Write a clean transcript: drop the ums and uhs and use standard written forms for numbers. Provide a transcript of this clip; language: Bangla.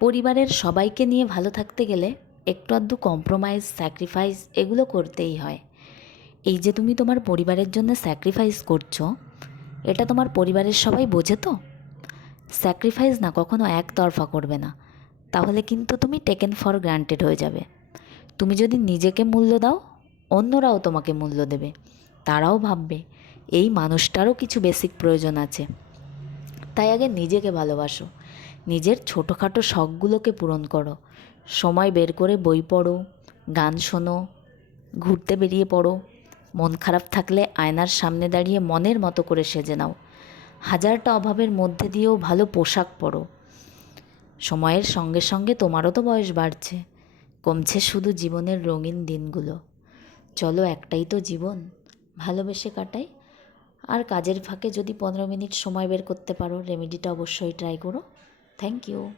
পরিবারের সবাইকে নিয়ে ভালো থাকতে গেলে একটু আধটু কম্প্রোমাইজ, স্যাক্রিফাইস এগুলো করতেই হয়। এই যে তুমি তোমার পরিবারের জন্য স্যাক্রিফাইস করছো, এটা তোমার পরিবারের সবাই বোঝে তো? স্যাক্রিফাইস না কখনো একতরফা করবে না, তাহলে কিন্তু তুমি টেকেন ফর গ্রান্টেড হয়ে যাবে। তুমি যদি নিজেকে মূল্য দাও, অন্যরাও তোমাকে মূল্য দেবে। তারাও ভাববে এই মানুষটারও কিছু বেসিক প্রয়োজন আছে। তাই আগে নিজেকে ভালোবাসো, নিজের ছোটোখাটো শখগুলোকে পূরণ করো। সময় বের করে বই পড়ো, গান শোনো, ঘুরতে বেরিয়ে পড়ো। মন খারাপ থাকলে আয়নার সামনে দাঁড়িয়ে মনের মতো করে সেজে নাও। হাজারটা অভাবের মধ্যে দিয়েও ভালো পোশাক পরো। সময়ের সঙ্গে সঙ্গে তোমারও তো বয়স বাড়ছে, কমছে শুধু জীবনের রঙিন দিনগুলো। চলো, একটাই তো জীবন, ভালোবেসে কাটাই। আর কাজের ফাঁকে যদি 15 মিনিট সময় বের করতে পারো, রেমেডিটা অবশ্যই ট্রাই করো। Thank you.